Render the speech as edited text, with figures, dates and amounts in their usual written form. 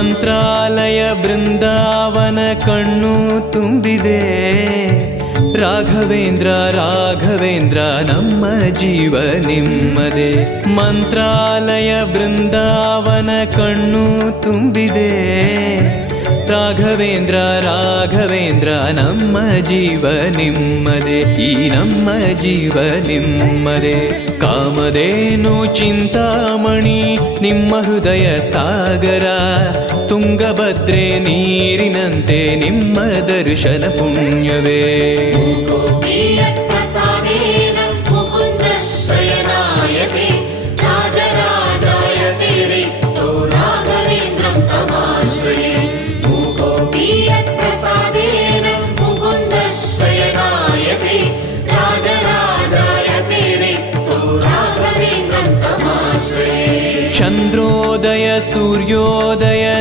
ಮಂತ್ರಾಲಯ ಬೃಂದಾವನ ಕಣ್ಣು ತುಂಬಿದೆ. ರಾಘವೇಂದ್ರ ರಾಘವೇಂದ್ರ ನಮ್ಮ ಜೀವ ನಿಮ್ಮದೆ. ಮಂತ್ರಾಲಯ ಬೃಂದಾವನ ಕಣ್ಣು ತುಂಬಿದೆ. ರಾಘವೇಂದ್ರ ರಾಘವೇಂದ್ರ ನಮ್ಮ ಜೀವ ನಿಮ್ಮದೆ. ಈ ನಮ್ಮ ಜೀವ ನಿಮ್ಮದೆ. ಕಾಮಧೇನು ಚಿಂತಾಮಣಿ ನಿಮ್ಮ ಹೃದಯ ಸಾಗರ. ತುಂಗಭದ್ರೆ ನೀರಿನಂತೆ ನಿಮ್ಮ ದರ್ಶನ ಪುಣ್ಯವೇ. ಚಂದ್ರೋದಯ ಸೂರ್ಯೋದಯ